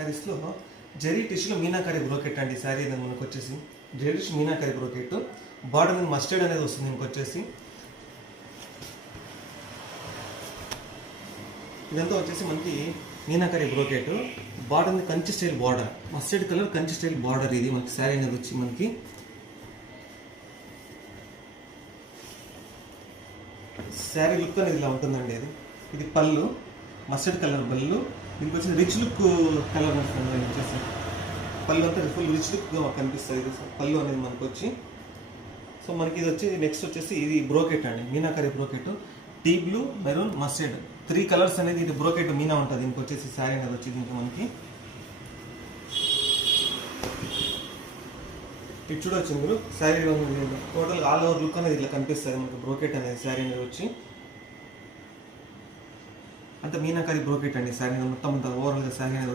శారీస్లో జరీ టిష్యూలో మీనాకారి బ్రోకెట్ అండి. శారీ అనేది మనకు వచ్చేసి zari tissue meenakari brocade. Border మీద మస్టర్డ్ అనేది వస్తుంది మనకు వచ్చేసి. ఇదంతా వచ్చేసి మనకి మీనాకారి బ్రోకెట్. బార్డర్ మీద Kanchi style border, mustard colour Kanchi style border. ఇది మనకి శారీ అనేది వచ్చి మనకి శారీ లుక్ అనేది ఇలా ఉంటుందండి. ఇది పళ్ళు, మస్టర్డ్ కలర్ పళ్ళు. దీనికి వచ్చి రిచ్ లుక్ కలర్ వస్తుంది. వచ్చేసి పళ్ళు అంతా ఫుల్ రిచ్ లుక్ కనిపిస్తుంది ఇది పళ్ళు అనేది మనకు వచ్చి. సో మనకి ఇది వచ్చి నెక్స్ట్ వచ్చేసి ఇది బ్రోకెట్ అండి, మీనాకారి బ్రోకెట్. టీ బ్లూ, మెరూన్, మస్టర్డ్ 3 కలర్స్ అనేది ఇది బ్రోకెట్ మీనా ఉంటుంది. దీనికి వచ్చేసి శారీ అనేది వచ్చి దీనికి మనకి ఇది చూడవచ్చు మీరు. Sari total all over look అనేది ఇట్లా కనిపిస్తుంది మనకి బ్రోకెట్ అనేది శారీ అనేది వచ్చి. అంత మీనాకారి బ్రోకెట్ అండి శారీ మొత్తం అంతా ఓవరాల్గా శారీ అనేది.